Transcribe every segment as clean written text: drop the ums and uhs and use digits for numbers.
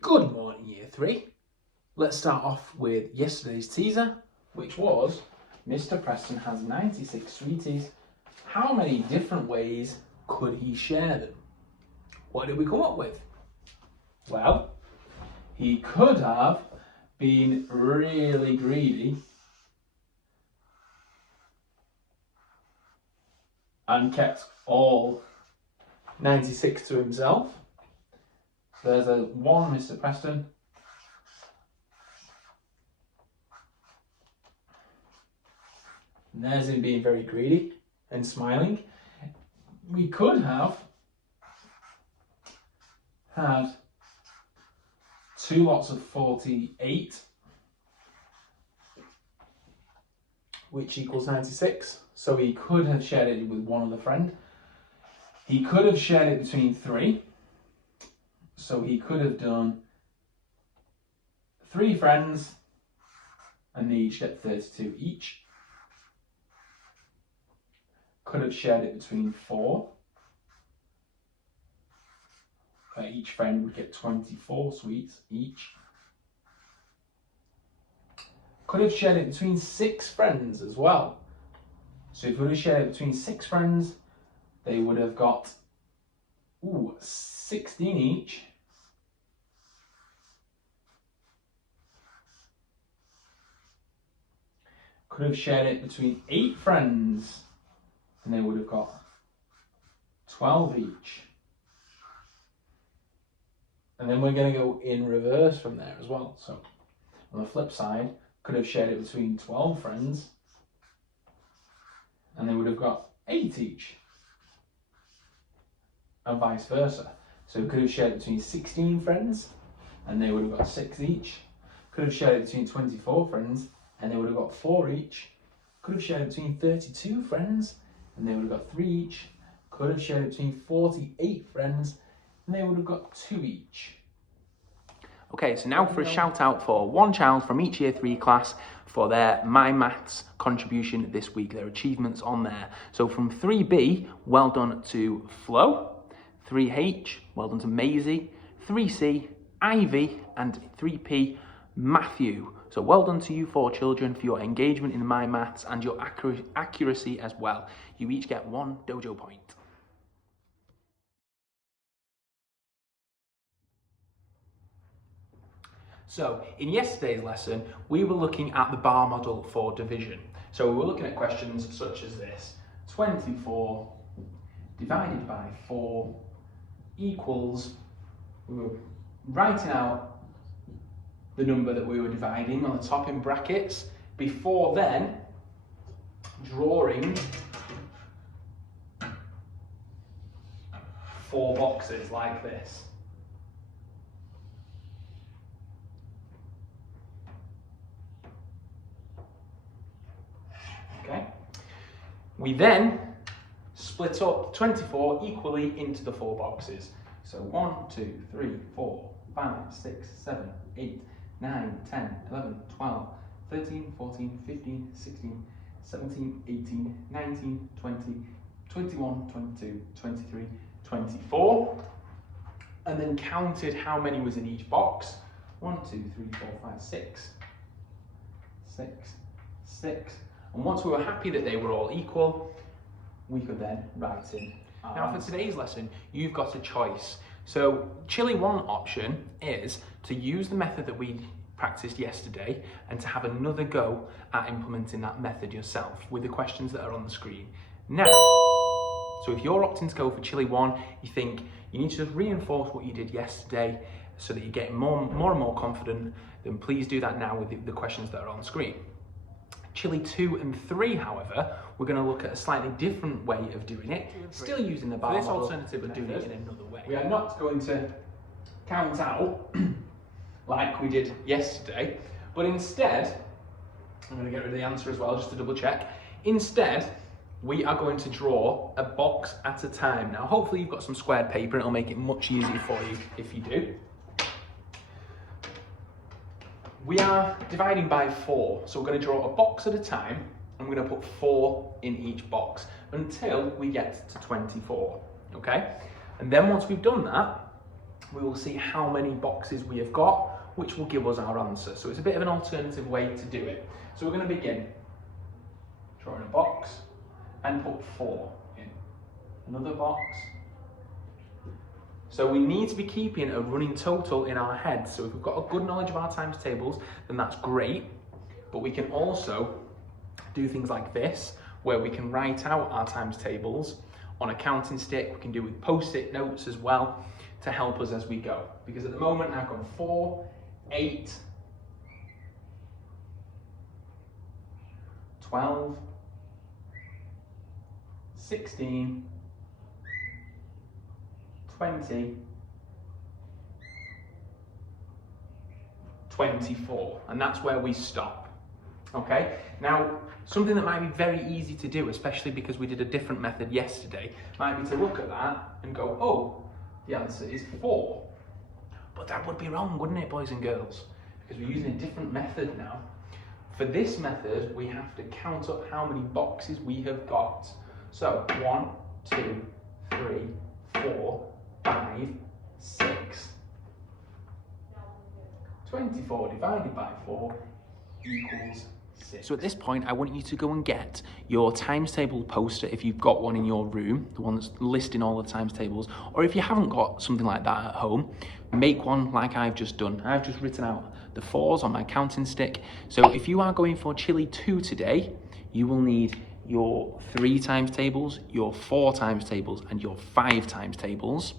Good morning, Year 3. Let's start off with yesterday's teaser, which was Mr. Preston has 96 sweeties. How many different ways could he share them? What did we come up with? Well, he could have been really greedy and kept all 96 to himself. So there's a 1, Mr. Preston. And there's him being very greedy and smiling. We could have had 2 lots of 48, which equals 96. So he could have shared it with one other friend. He could have shared it between 3. So he could have done 3 friends and they each get 32 each. Could have shared it between 4. Where each friend would get 24 sweets each. Could have shared it between 6 friends as well. So if we would have shared it between 6 friends, they would have got 16 each. Could have shared it between 8 friends and they would have got 12 each. And then we're going to go in reverse from there as well. So on the flip side, could have shared it between 12 friends and they would have got 8 each. And vice versa. So could have shared it between 16 friends and they would have got 6 each. Could have shared it between 24 friends and they would have got 4 each. Could have shared it between 32 friends and they would have got 3 each. Could have shared it between 48 friends and they would have got 2 each. Okay, so now for a shout out for one child from each Year 3 class for their My Maths contribution this week, their achievements on there. So from 3B, well done to Flo. 3H, well done to Maisie. 3C, Ivy. And 3P, Matthew. So well done to you 4 children for your engagement in My Maths and your accuracy as well. You each get 1 dojo point. So in yesterday's lesson, we were looking at the bar model for division. So we were looking at questions such as this: 24 divided by 4 equals, we were writing out the number that we were dividing on the top in brackets, before then drawing 4 boxes like this. Okay. We then split up 24 equally into the 4 boxes. So 1, 2, 3, 4, 5, 6, 7, 8, 9, 10, 11, 12, 13, 14, 15, 16, 17, 18, 19, 20, 21, 22, 23, 24. And then counted how many was in each box. 1, 2, 3, 4, 5, 6. 6, 6. And once we were happy that they were all equal, we could then write in. Now for today's lesson, you've got a choice. So Chili 1 option is to use the method that we practiced yesterday and to have another go at implementing that method yourself with the questions that are on the screen now. So if you're opting to go for Chili 1, you think you need to just reinforce what you did yesterday so that you're getting more and more confident, then please do that now with the questions that are on screen. Chili 2 and 3, however, we're going to look at a slightly different way of doing it, still using the bar model, alternative, but doing it in another way. We are not going to count out like we did yesterday, but instead, I'm going to get rid of the answer as well, just to double check. Instead, we are going to draw a box at a time. Now, hopefully you've got some squared paper and it'll make it much easier for you if you do. We are dividing by 4, so we're going to draw a box at a time, and we're going to put 4 in each box until we get to 24, okay? And then once we've done that, we will see how many boxes we have got, which will give us our answer. So it's a bit of an alternative way to do it. So we're going to begin drawing a box and put 4 in. Another box. So we need to be keeping a running total in our heads. So if we've got a good knowledge of our times tables, then that's great. But we can also do things like this, where we can write out our times tables on a counting stick. We can do it with post-it notes as well to help us as we go. Because at the moment I've got 4, 8, 12, 16, 20, 24, and that's where we stop. Okay, now something that might be very easy to do, especially because we did a different method yesterday, might be to look at that and go, oh, the answer is 4. But that would be wrong, wouldn't it, boys and girls? Because we're using a different method now. For this method, we have to count up how many boxes we have got. So 1, 2, 3, 4, 5, 6. 24 divided by 4 equals 6. So at this point, I want you to go and get your times table poster if you've got one in your room, the one that's listing all the times tables, or if you haven't got something like that at home, make one like I've just done. I've just written out the 4s on my counting stick. So if you are going for Chile 2 today, you will need your 3 times tables, your 4 times tables, and your 5 times tables,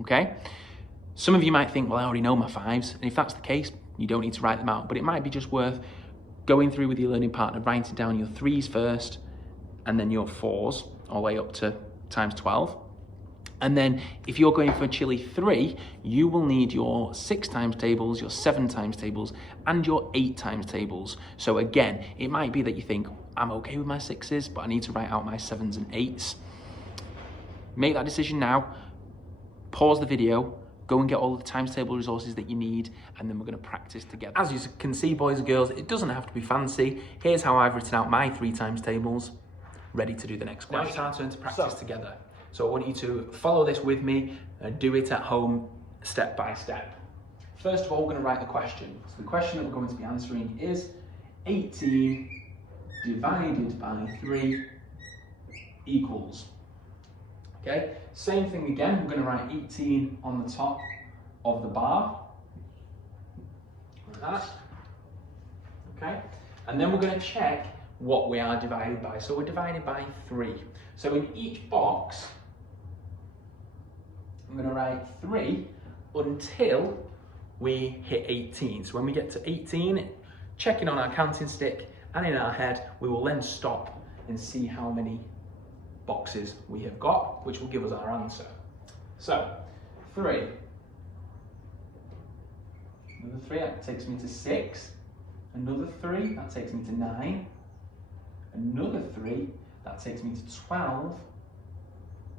okay? Some of you might think, well, I already know my 5s, and if that's the case, you don't need to write them out, but it might be just worth going through with your learning partner, writing down your 3s first, and then your 4s, all the way up to times 12. And then if you're going for Chile 3, you will need your 6 times tables, your 7 times tables, and your 8 times tables. So again, it might be that you think, I'm okay with my 6s, but I need to write out my 7s and 8s. Make that decision now, pause the video, go and get all the times table resources that you need, and then we're going to practice together. As you can see, boys and girls, it doesn't have to be fancy. Here's how I've written out my 3 times tables, ready to do the next question. Now it's our turn to practice together. So I want you to follow this with me and do it at home step by step. First of all, we're going to write the question. So the question that we're going to be answering is 18 divided by 3 equals. Okay, same thing again, we're going to write 18 on the top of the bar, like that. Okay, and then we're going to check what we are divided by. So we're divided by 3. So in each box, I'm going to write 3 until we hit 18. So when we get to 18, checking on our counting stick and in our head, we will then stop and see how many boxes we have got, which will give us our answer. So 3. Another 3, that takes me to 6. Another 3, that takes me to 9. Another 3, that takes me to 12.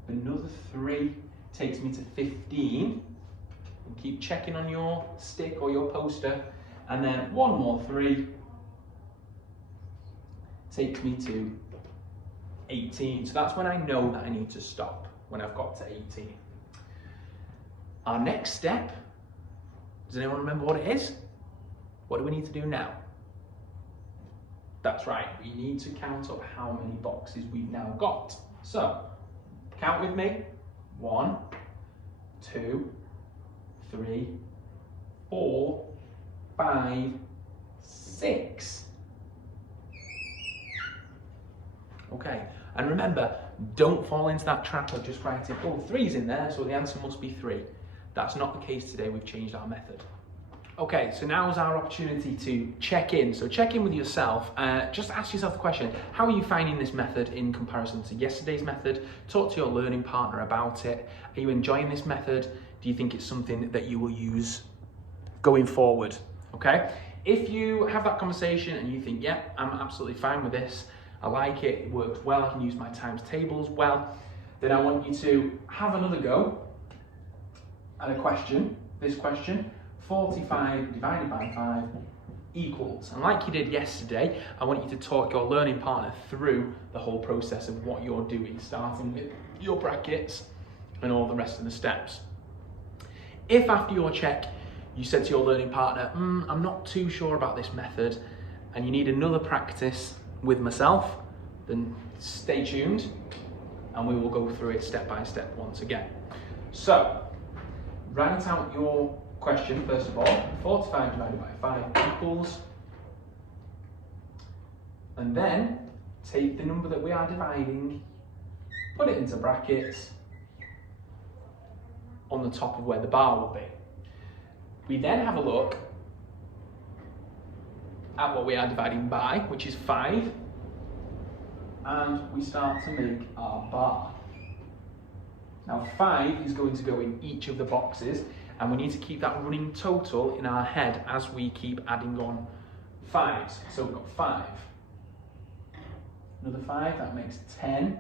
Another 3 takes me to 15. And keep checking on your stick or your poster. And then one more 3 takes me to 18. So that's when I know that I need to stop, when I've got to 18. Our next step, does anyone remember what it is? What do we need to do now? That's right, we need to count up how many boxes we've now got. So, count with me. 1, 2, 3, 4, 5, 6. Okay, and remember, don't fall into that trap of just writing, oh, 3's in there, so the answer must be 3. That's not the case today, we've changed our method. Okay, so now is our opportunity to check in. So check in with yourself, just ask yourself the question, how are you finding this method in comparison to yesterday's method? Talk to your learning partner about it. Are you enjoying this method? Do you think it's something that you will use going forward? Okay, if you have that conversation and you think, yeah, I'm absolutely fine with this, I like it, it works well, I can use my times tables well, then I want you to have another go at a question, this question, 45 divided by 5 equals. And like you did yesterday, I want you to talk your learning partner through the whole process of what you're doing, starting with your brackets and all the rest of the steps. If after your check, you said to your learning partner, I'm not too sure about this method, and you need another practice with myself, then stay tuned and we will go through it step by step once again. So, write out your question first of all. 45 divided by 5 equals, and then take the number that we are dividing, put it into brackets on the top of where the bar will be. We then have a look at what we are dividing by, which is 5, and we start to make our bar. Now 5 is going to go in each of the boxes, and we need to keep that running total in our head as we keep adding on 5s. So we've got 5, another 5, that makes 10.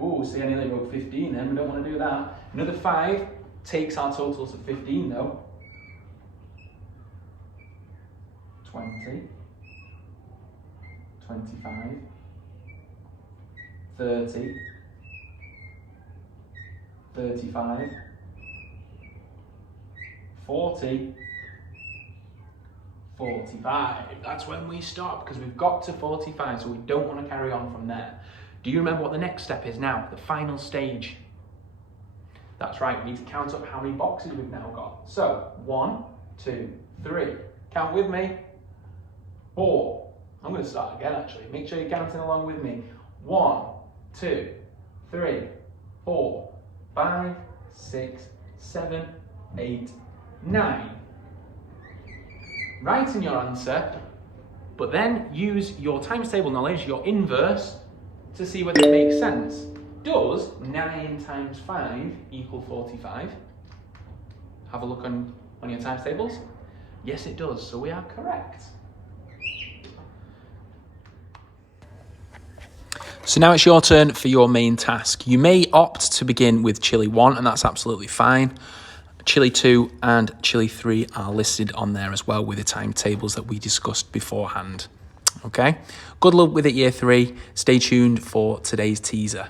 Oh, see, I nearly wrote 15 then, we don't want to do that. Another 5 takes our total to 15 though. 20, 25, 30, 35, 40, 45. That's when we stop, because we've got to 45, so we don't want to carry on from there. Do you remember what the next step is now? The final stage. That's right, we need to count up how many boxes we've now got. So, 1, 2, 3. Count with me. 4. I'm going to start again actually. Make sure you're counting along with me. 1, 2, 3, 4, 5, 6, 7, 8, 9. Write in your answer, but then use your times table knowledge, your inverse, to see whether it makes sense. Does 9 times 5 equal 45? Have a look on your times tables. Yes, it does, so we are correct. So now it's your turn for your main task. You may opt to begin with Chile 1, and that's absolutely fine. Chile 2 and Chile 3 are listed on there as well with the timetables that we discussed beforehand. Okay, good luck with it, Year 3. Stay tuned for today's teaser.